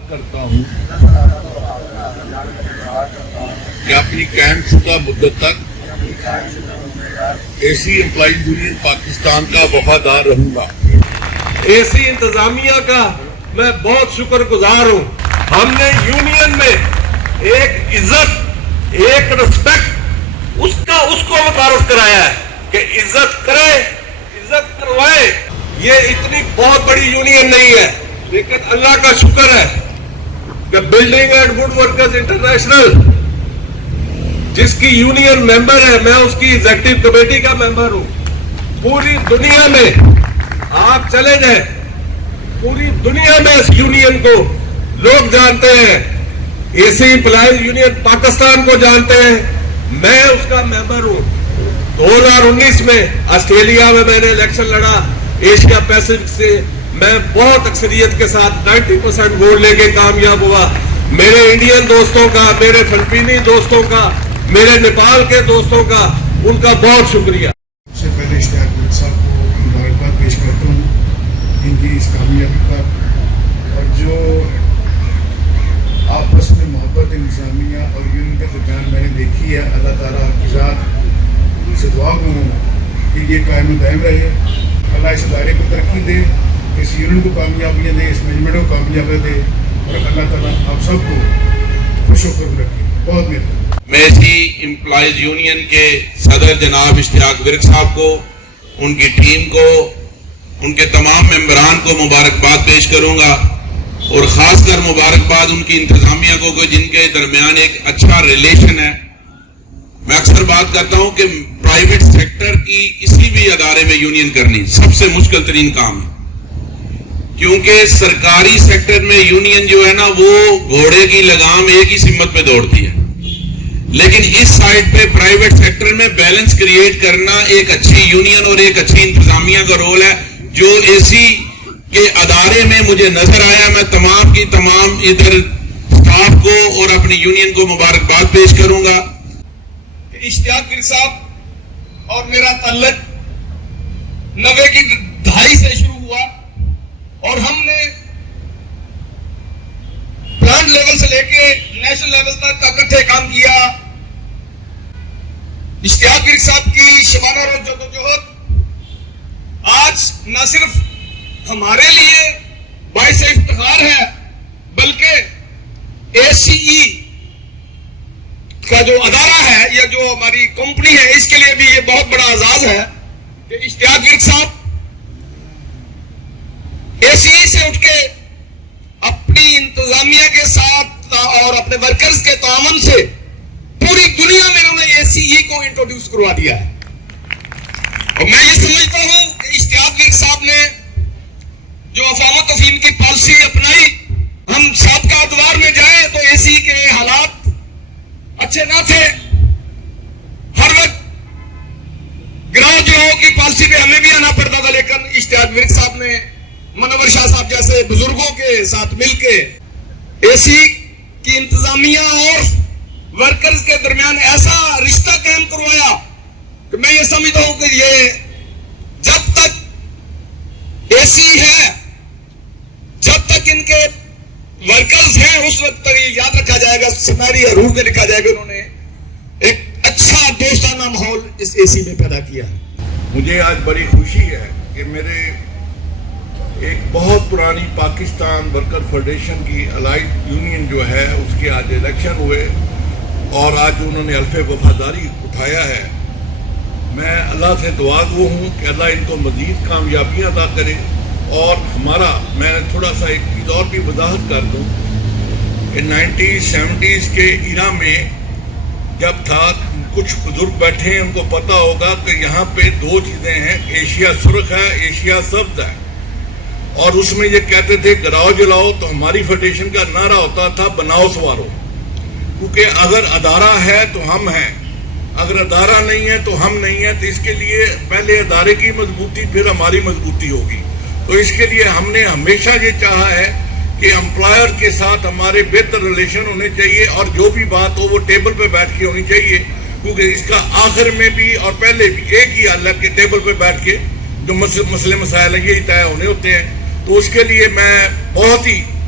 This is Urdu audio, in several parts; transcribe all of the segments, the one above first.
کرتا ہوں کہ اپنی قائم شدہ مدت تک اے سی امپلائیز یونین پاکستان کا وفادار رہوں گا۔ اے سی انتظامیہ کا میں بہت شکر گزار ہوں۔ ہم نے یونین میں ایک عزت، ایک رسپیکٹ اس کو متعارف کرایا ہے کہ عزت کرے، عزت کروائے۔ یہ اتنی بہت بڑی یونین نہیں ہے، لیکن اللہ کا شکر ہے کہ building and would workers international جس کی یونین ممبر ہے، میں اس کی ایگزیکٹو کمیٹی کا ممبر ہوں۔ پوری دنیا میں آپ چلے جائیں، پوری دنیا میں اس یونین کو لوگ جانتے ہیں، اے سی امپلائیز یونین پاکستان کو جانتے ہیں، میں اس کا ممبر ہوں۔ 2019 میں آسٹریلیا میں نے الیکشن لڑا، ایشیا پیسفک سے میں بہت اکثریت کے ساتھ 90% ووٹ لے کے کامیاب ہوا۔ میرے انڈین دوستوں کا، میرے فلپینی دوستوں کا، میرے نیپال کے دوستوں کا، ان کا بہت شکریہ۔ سب سے پہلے اشتیاق ورک صاحب کو مبارکباد پیش کرتا ہوں ان کی اس کامیابی پر، اور جو آپس میں محبت انتظامیہ اور یونین کے درمیان میں نے دیکھی ہے، اللہ تعالیٰ کی ذات سے دعا ہوں کہ یہ قائم و دائم رہے۔ اللہ اس ادارے کو ترقی دے، اس یونین کو کامیابیاں دے، اس مینجمنٹ کو کامیابی دے، اور اللہ تعالیٰ آپ سب کو خوش و خرم رکھے۔ بہت مہربانی۔ میں اسی امپلائیز یونین کے صدر جناب اشتیاق ورک صاحب کو، ان کی ٹیم کو، ان کے تمام ممبران کو مبارکباد پیش کروں گا، اور خاص کر مبارکباد ان کی انتظامیہ کو جن کے درمیان ایک اچھا ریلیشن ہے۔ میں اکثر بات کرتا ہوں کہ پرائیویٹ سیکٹر کی کسی بھی ادارے میں یونین کرنی سب سے مشکل ترین کام ہے، کیونکہ سرکاری سیکٹر میں یونین جو ہے نا وہ گھوڑے کی لگام ایک ہی سمت پہ دوڑتی ہے، لیکن اس سائڈ پہ پرائیویٹ سیکٹر میں بیلنس کریٹ کرنا ایک اچھی یونین اور ایک اچھی انتظامیہ کا رول ہے، جو اے سی کے ادارے میں مجھے نظر آیا۔ میں تمام کی تمام ادھر سٹاف کو اور اپنی یونین کو مبارکباد پیش کروں گا۔ اشتیاق ورک صاحب اور میرا تعلق 90 کی دہائی سے شروع ہوا، اور ہم نے پلانٹ لیول سے لے کے نیشنل لیول تک اکٹھے کام کیا۔ اشتیاق ورک صاحب کی شبانہ روز جدوجہد آج نہ صرف ہمارے لیے باعث افتخار ہے، بلکہ اے سی ای کا جو ادارہ ہے یا جو ہماری کمپنی ہے، اس کے لیے بھی یہ بہت بڑا اعزاز ہے کہ اشتیاق ورک صاحب اے سی ای سے اٹھ کے اپنی انتظامیہ کے ساتھ اور اپنے ورکرز کے تعاون سے پوری دنیا میں انہوں نے اے سی ای کو انٹروڈیوس کروا دیا ہے۔ اور میں یہ سمجھتا ہوں کہ اشتیاق ورک صاحب نے جو افہام و تفہیم کی پالیسی اپنائی، ہم سابقہ ادوار میں جائیں تو اے سی کے حالات اچھے نہ تھے، ہر وقت گراؤ جراؤ کی پالیسی پہ ہمیں بھی آنا پڑتا تھا، لیکن اشتیاق ورک صاحب نے منور شاہ صاحب جیسے بزرگوں کے ساتھ مل کے اے سی کی انتظامیہ اور ورکرز کے درمیان ایسا رشتہ قائم کروایا کہ میں یہ سمجھتا ہوں کہ یہ جب تک اے سی ہے، جب تک ان کے ورکرز ہیں، اس وقت تک یہ یاد رکھا جائے گا، سنہری روح میں لکھا جائے گا انہوں نے ایک اچھا دوستانہ ماحول اس اے سی میں پیدا کیا۔ مجھے آج بڑی خوشی ہے کہ میرے ایک بہت پرانی پاکستان ورکر فیڈریشن کی الائڈ یونین جو ہے اس کے آج الیکشن ہوئے، اور آج انہوں نے حلف وفاداری اٹھایا ہے۔ میں اللہ سے دعا گو ہوں کہ اللہ ان کو مزید کامیابیاں عطا کرے، اور میں تھوڑا سا ایک چیز اور بھی وضاحت کر دوں کہ 1970s کے ایرا میں جب تھا، کچھ بزرگ بیٹھے ہیں ان کو پتا ہوگا کہ یہاں پہ دو چیزیں ہیں، ایشیا سرخ ہے، ایشیا سبز ہے، اور اس میں یہ کہتے تھے گراؤ جلاؤ، تو ہماری فیڈریشن کا نعرہ ہوتا تھا بناؤ سوارو، کیونکہ اگر ادارہ ہے تو ہم ہیں، اگر ادارہ نہیں ہے تو ہم نہیں ہیں، تو اس کے لیے پہلے ادارے کی مضبوطی پھر ہماری مضبوطی ہوگی۔ تو اس کے لیے ہم نے ہمیشہ یہ چاہا ہے کہ امپلائر کے ساتھ ہمارے بہتر ریلیشن ہونے چاہیے، اور جو بھی بات ہو وہ ٹیبل پہ بیٹھ کے ہونی چاہیے، کیونکہ اس کا آخر میں بھی اور پہلے بھی ایک ہی حل ہے کہ ٹیبل پہ بیٹھ کے جو مسئلے مسائل ہیں یہی طے ہونے ہوتے ہیں۔ تو اس کے لیے میں بہت ہی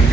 MD